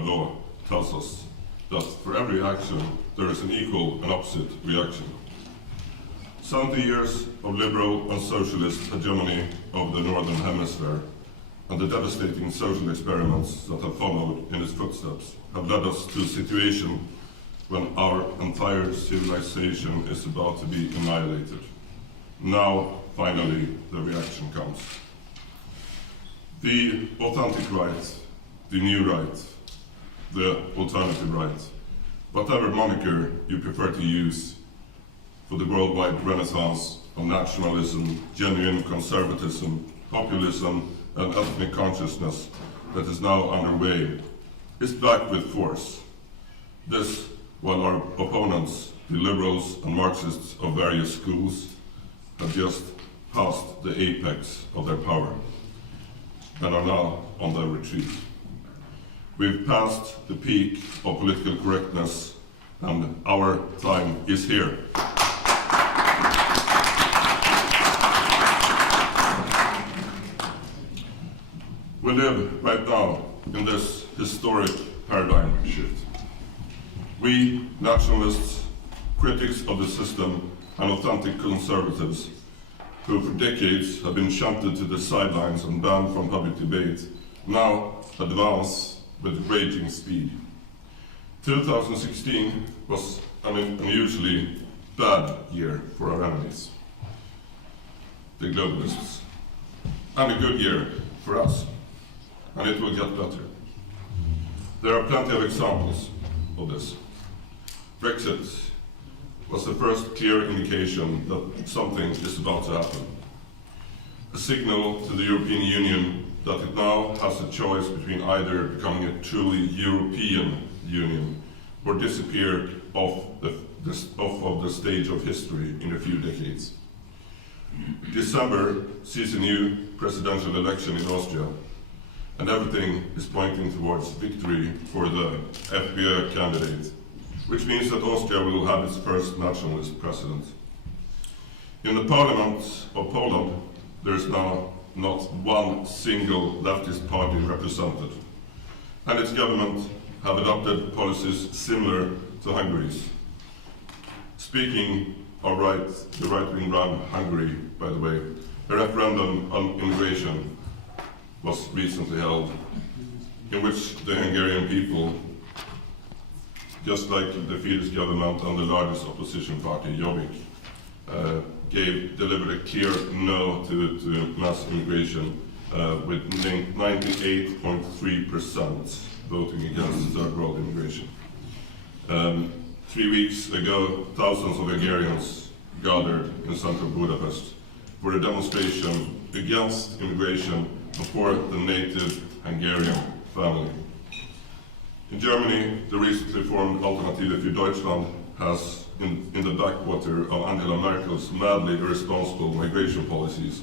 international law tells us that for every action there is an equal and opposite reaction. 70 years of liberal and socialist hegemony of the Northern Hemisphere and the devastating social experiments that have followed in its footsteps have led us to a situation when our entire civilization is about to be annihilated. Now, finally, the reaction comes. The authentic right, the new right, the alternative right, whatever moniker you prefer to use for the worldwide renaissance of nationalism, genuine conservatism, populism, and ethnic consciousness that is now underway, is back with force. This, while our opponents, the liberals and Marxists of various schools, have just passed the apex of their power and are now on their retreat. We've passed the peak of political correctness, and our time is here. We live right now in this historic paradigm shift. We, nationalists, critics of the system, and authentic conservatives, who for decades have been shunted to the sidelines and banned from public debate, now advance with raging speed. 2016 was an unusually bad year for our enemies, the globalists, and a good year for us, and it will get better. There are plenty of examples of this. Brexit was the first clear indication that something is about to happen. A signal to the European Union that it now has a choice between either becoming a truly European Union or disappear off of the stage of history in a few decades. December sees a new presidential election in Austria, and everything is pointing towards victory for the FPÖ candidate, which means that Austria will have its first nationalist president. In the parliament of Poland, there is now not one single leftist party represented, and its government have adopted policies similar to Hungary's. Speaking of the right-wing run Hungary, by the way, a referendum on immigration was recently held, in which the Hungarian people, just like the Fidesz government and the largest opposition party, Jobbik, delivered a clear no to mass immigration, with 98.3% voting against third world immigration. 3 weeks ago, thousands of Hungarians gathered in central Budapest for a demonstration against immigration and for the native Hungarian family. In Germany, the recently formed Alternative für Deutschland has, in the backwater of Angela Merkel's madly irresponsible migration policies,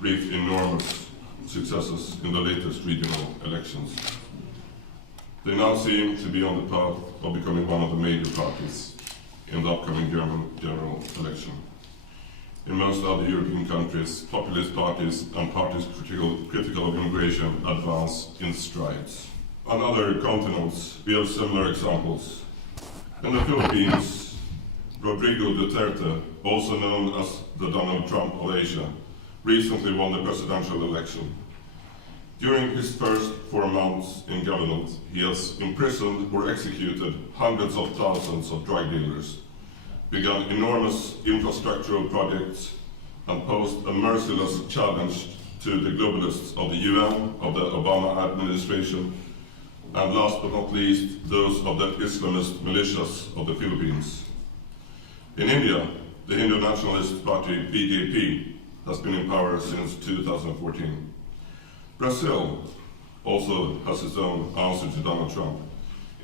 reaped enormous successes in the latest regional elections. They now seem to be on the path of becoming one of the major parties in the upcoming German general election. In most other European countries, populist parties and parties critical of immigration advance in strides. On other continents, we have similar examples. In the Philippines, Rodrigo Duterte, also known as the Donald Trump of Asia, recently won the presidential election. During his first 4 months in government, he has imprisoned or executed hundreds of thousands of drug dealers, begun enormous infrastructural projects, and posed a merciless challenge to the globalists of the UN, of the Obama administration, and last but not least, those of the Islamist militias of the Philippines. In India, the Hindu nationalist party BJP has been in power since 2014. Brazil also has its own answer to Donald Trump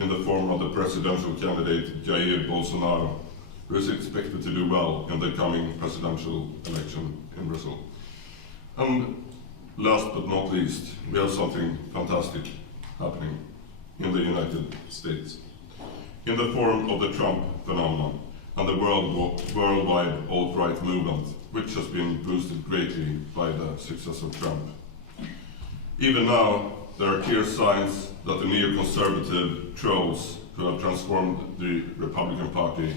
in the form of the presidential candidate Jair Bolsonaro, who is expected to do well in the coming presidential election in Brazil. And last but not least, we have something fantastic happening in the United States, in the form of the Trump phenomenon and the worldwide alt-right movement, which has been boosted greatly by the success of Trump. Even now, there are clear signs that the neoconservative trolls who have transformed the Republican Party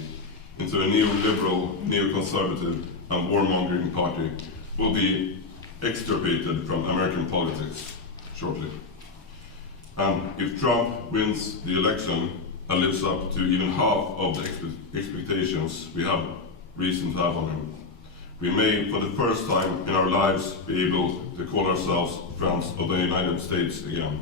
into a neoliberal, neoconservative and warmongering party will be extirpated from American politics shortly. And if Trump wins the election and lives up to even half of the expectations we have reason to have on him, we may, for the first time in our lives, be able to call ourselves friends of the United States again.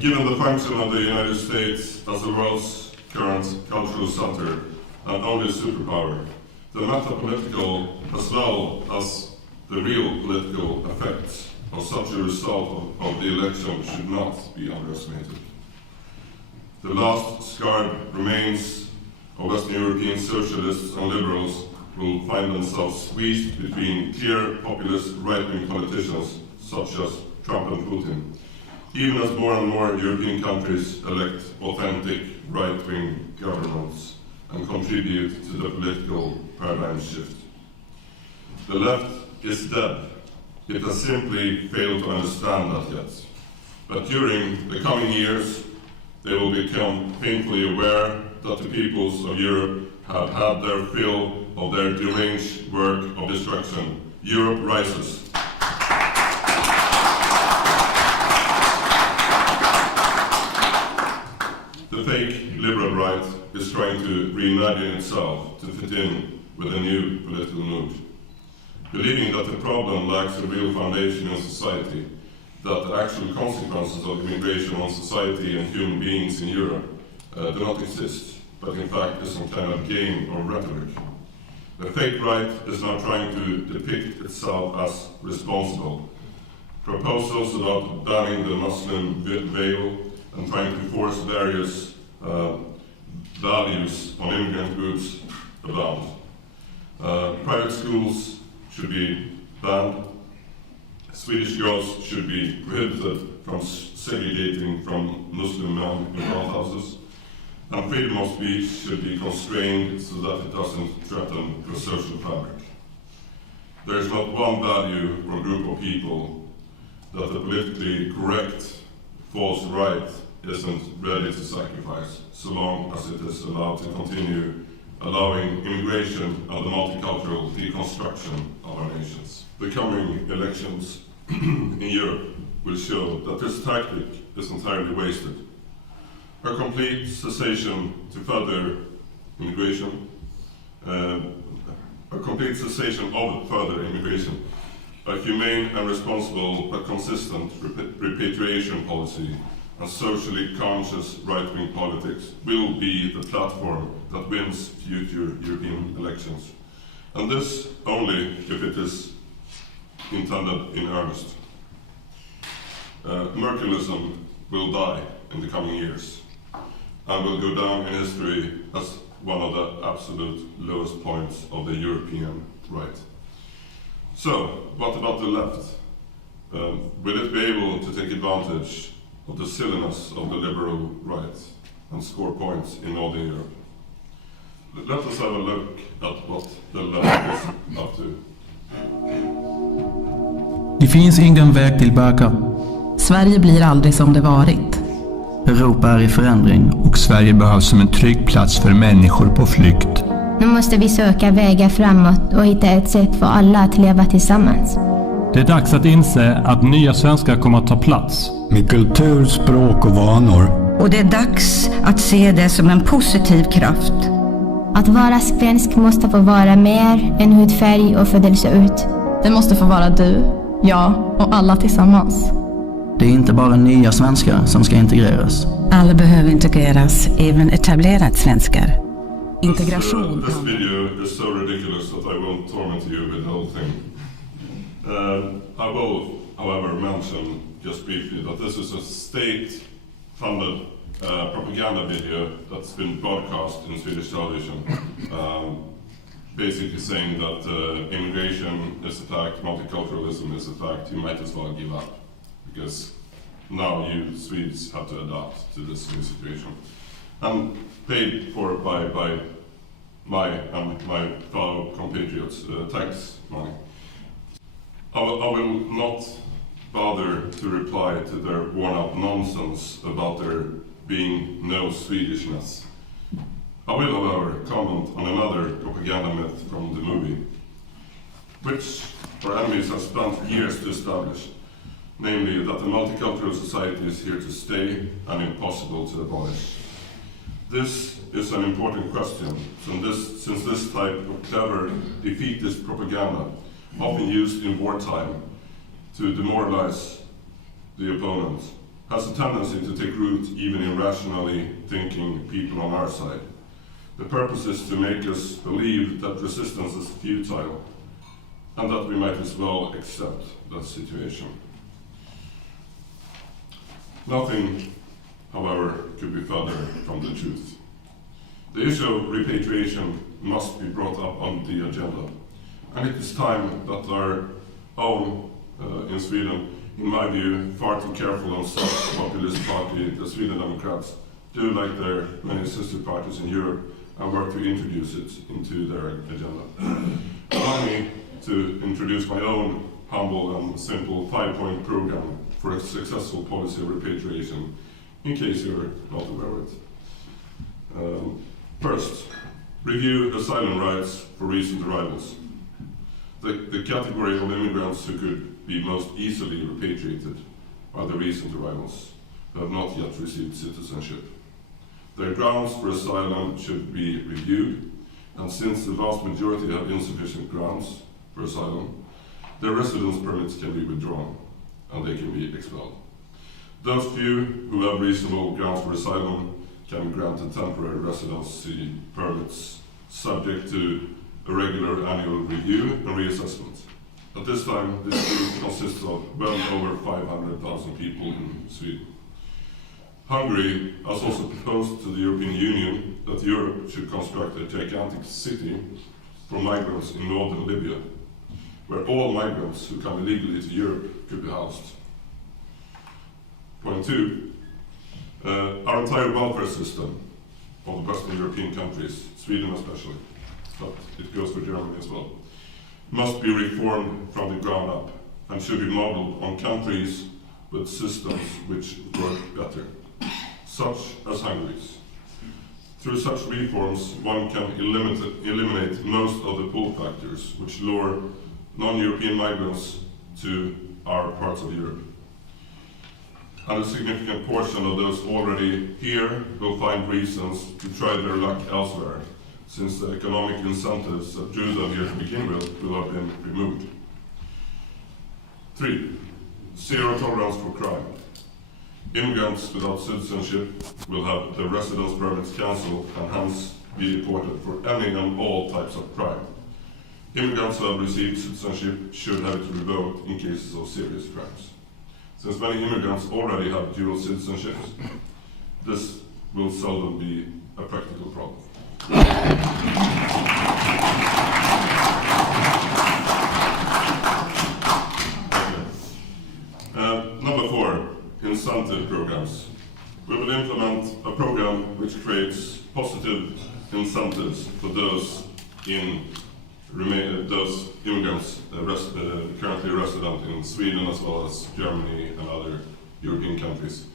Given the function of the United States as the world's current cultural center and only superpower, the meta-political as well as the real political effects of such a result of the election should not be underestimated. The last scarred remains of Western European socialists and liberals will find themselves squeezed between clear populist right-wing politicians such as Trump and Putin, even as more and more European countries elect authentic right-wing governments and contribute to the political paradigm shift. The left is dead. It has simply failed to understand that yet. But during the coming years, they will become painfully aware that the peoples of Europe have had their fill of their deranged work of destruction. Europe rises. The fake liberal right is trying to reimagine itself to fit in with a new political mood. Believing that the problem lacks a real foundation in society, that the actual consequences of immigration on society and human beings in Europe do not exist, but in fact is some kind of game or rhetoric. The fake right is now trying to depict itself as responsible. Proposals about banning the Muslim veil and trying to force various values on immigrant groups abound. Private schools should be banned. Swedish girls should be prohibited from segregating from Muslim men in bathhouses. And freedom of speech should be constrained so that it doesn't threaten the social fabric. There is not one value or group of people that the politically correct false right isn't ready to sacrifice, so long as it is allowed to continue allowing immigration and the multicultural deconstruction of our nations. The coming elections in Europe will show that this tactic is entirely wasted. A complete cessation to further immigration, a complete cessation of further immigration, a humane and responsible but consistent repatriation policy, and socially conscious right-wing politics will be the platform that wins future European elections. And this only if it is intended in earnest. Merkelism will die in the coming years and will go down in history as one of the absolute lowest points of the European right. So, what about the left? Will it be able to take advantage of the silliness of the liberal right and score points in Northern Europe? Let us have a look at what the left is up to. Det finns ingen väg tillbaka. Sverige blir aldrig som det varit. Europa är i förändring. Och Sverige behövs som en trygg plats för människor på flykt. Nu måste vi söka vägar framåt och hitta ett sätt för alla att leva tillsammans. Det är dags att inse att nya svenskar kommer att ta plats. Med kultur, språk och vanor. Och det är dags att se det som en positiv kraft. Att vara svensk måste få vara mer än hudfärg och födelseort. Det måste få vara du, jag och alla tillsammans. Det är inte bara nya svenskar som ska integreras. Alla behöver integreras, även etablerade svenskar. Integration. This video is so ridiculous that I won't torment you with the whole thing. I will, however, mention just briefly that this is a state-funded propaganda video that's been broadcast in Swedish television, basically saying that immigration is a fact, multiculturalism is a fact, you might as well give up, because now you Swedes have to adapt to this new situation. and paid for by my fellow compatriots' tax money. I will not bother to reply to their worn-out nonsense about there being no Swedishness. I will, however, comment on another propaganda myth from the movie, which our enemies have spent years to establish, namely that the multicultural society is here to stay and impossible to abolish. This is an important question, since this type of clever defeatist propaganda, often used in wartime to demoralize the opponent, has a tendency to take root even in rationally thinking people on our side. The purpose is to make us believe that resistance is futile and that we might as well accept that situation. Nothing, however, could be further from the truth. The issue of repatriation must be brought up on the agenda, and it is time that our own, in Sweden, in my view, far too careful and self-populist party, the Sweden Democrats, do like their many sister parties in Europe and work to introduce it into their agenda. Allow me to introduce my own humble and simple 5-point program for a successful policy of repatriation, in case you're not aware of it. First, review asylum rights for recent arrivals. The category of immigrants who could be most easily repatriated are the recent arrivals who have not yet received citizenship. Their grounds for asylum should be reviewed, and since the vast majority have insufficient grounds for asylum, their residence permits can be withdrawn and they can be expelled. Those few who have reasonable grounds for asylum can be granted temporary residency permits subject to a regular annual review and reassessment. At this time, this group consists of well over 500,000 people in Sweden. Hungary has also proposed to the European Union that Europe should construct a gigantic city for migrants in northern Libya, where all migrants who come illegally to Europe could be housed. Point 2. Our entire welfare system of the Western European countries, Sweden especially, but it goes for Germany as well, must be reformed from the ground up and should be modeled on countries with systems which work better, such as Hungary's. Through such reforms, one can eliminate most of the pull factors which lure non-European migrants to our parts of Europe. And a significant portion of those already here will find reasons to try their luck elsewhere, since the economic incentives that drew them here to begin with will have been removed. 3. Zero tolerance for crime. Immigrants without citizenship will have their residence permits cancelled and hence be deported for any and all types of crime. Immigrants who have received citizenship should have it revoked in cases of serious crimes. Since many immigrants already have dual citizenships, this will seldom be a practical problem. Number 4, incentive programs. We will implement a program which creates positive incentives for those immigrants currently resident in Sweden as well as Germany and other European countries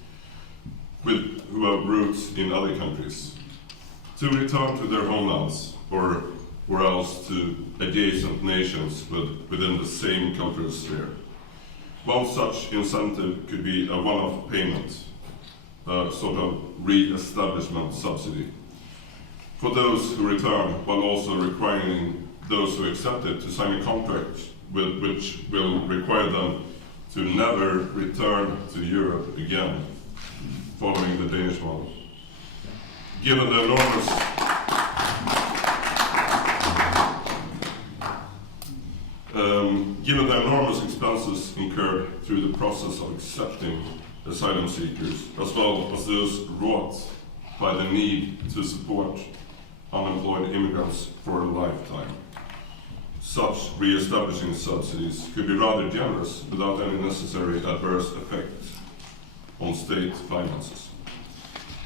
who have roots in other countries to return to their homelands or else to adjacent nations within the same cultural sphere. One such incentive could be a one-off payment, a sort of re-establishment subsidy, for those who return, while also requiring those who accept it to sign a contract which will require them to never return to Europe again, following the Danish model. Given the enormous expenses incurred through the process of accepting asylum seekers, as well as those wrought by the need to support unemployed immigrants for a lifetime, such re-establishing subsidies could be rather generous without any necessary adverse effect on state finances.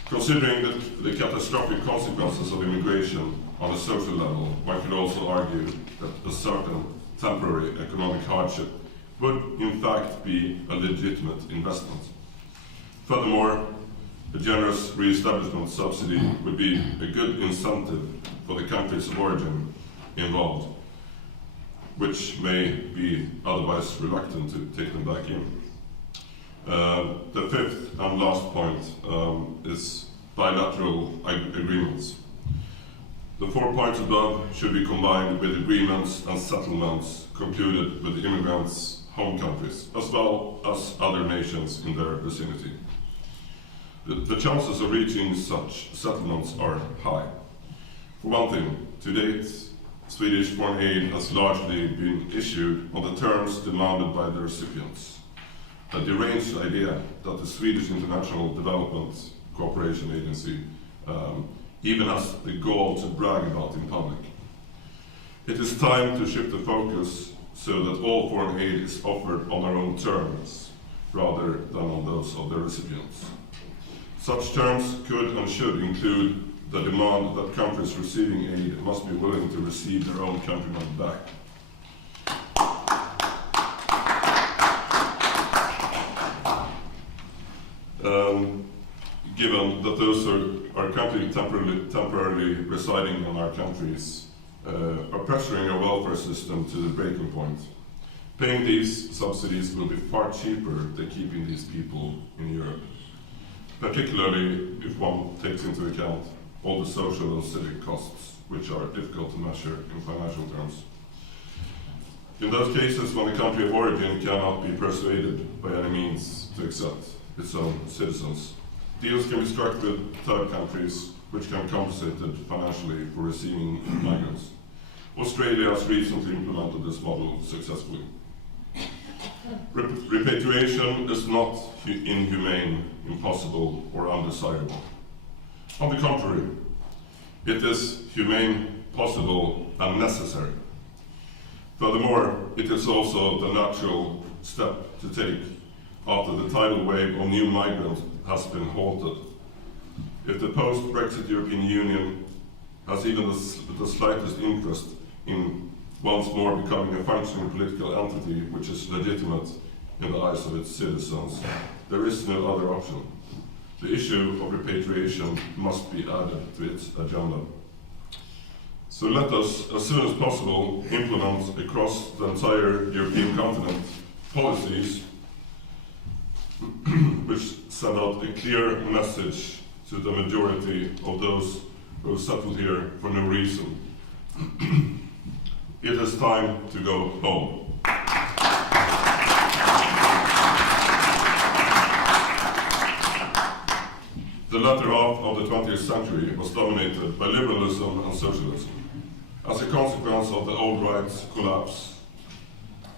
Considering the catastrophic consequences of immigration on a social level, one could also argue that a certain temporary economic hardship would in fact be a legitimate investment. Furthermore, a generous re-establishment subsidy would be a good incentive for the countries of origin involved, which may be otherwise reluctant to take them back in. The fifth and last point is bilateral agreements. The 4 points above should be combined with agreements and settlements concluded with the immigrants' home countries, as well as other nations in their vicinity. The chances of reaching such settlements are high. For one thing, to date, Swedish foreign aid has largely been issued on the terms demanded by the recipients. A deranged idea that the Swedish International Development Cooperation Agency even has the gall to brag about in public. It is time to shift the focus so that all foreign aid is offered on their own terms, rather than on those of the recipients. Such terms could and should include the demand that countries receiving aid must be willing to receive their own countrymen back. Given that those are currently temporarily residing in our countries are pressuring our welfare system to the breaking point. Paying these subsidies will be far cheaper than keeping these people in Europe, particularly if one takes into account all the social and civic costs, which are difficult to measure in financial terms. In those cases, when the country of origin cannot be persuaded by any means to accept its own citizens, deals can be struck with third countries which can compensate financially for receiving migrants. Australia has recently implemented this model successfully. Repatriation is not inhumane, impossible, or undesirable. On the contrary, it is humane, possible, and necessary. Furthermore, it is also the natural step to take after the tidal wave of new migrants has been halted. If the post-Brexit European Union has even the slightest interest in once more becoming a functioning political entity which is legitimate in the eyes of its citizens, there is no other option. The issue of repatriation must be added to its agenda. So let us, as soon as possible, implement across the entire European continent policies which send out a clear message to the majority of those who have settled here for no reason. It is time to go home. The latter half of the 20th century was dominated by liberalism and socialism. As a consequence of the old rights collapse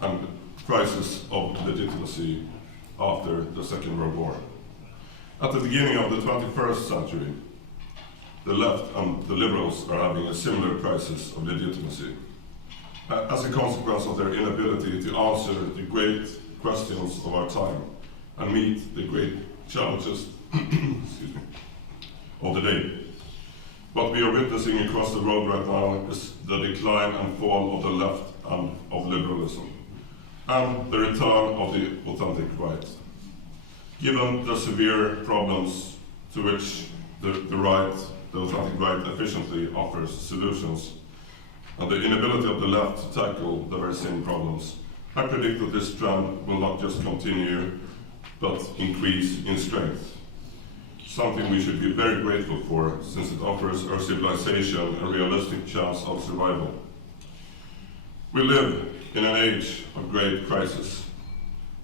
and crisis of legitimacy after the Second World War. At the beginning of the 21st century, the left and the liberals are having a similar crisis of legitimacy as a consequence of their inability to answer the great questions of our time and meet the great challenges of the day. What we are witnessing across the road right now is the decline and fall of the left and of liberalism, and the return of the authentic right. Given the severe problems to which the authentic right efficiently offers solutions, and the inability of the left to tackle the very same problems, I predict that this trend will not just continue, but increase in strength. Something we should be very grateful for, since it offers our civilization a realistic chance of survival. We live in an age of great crisis,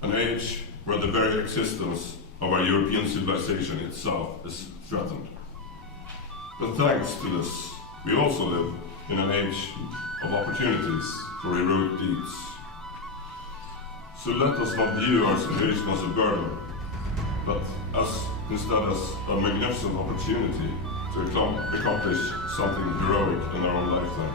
an age where the very existence of our European civilization itself is threatened. But thanks to this, we also live in an age of opportunities for heroic deeds. So let us not view our situation as a burden, but instead as a magnificent opportunity to accomplish something heroic in our own lifetime.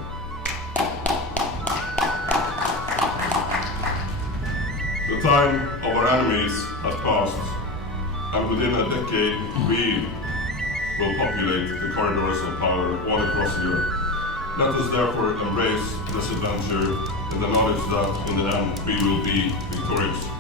The time of our enemies has passed, and within a decade we, will populate the corridors of power all across Europe. Let us therefore embrace this adventure in the knowledge that in the end we will be victorious.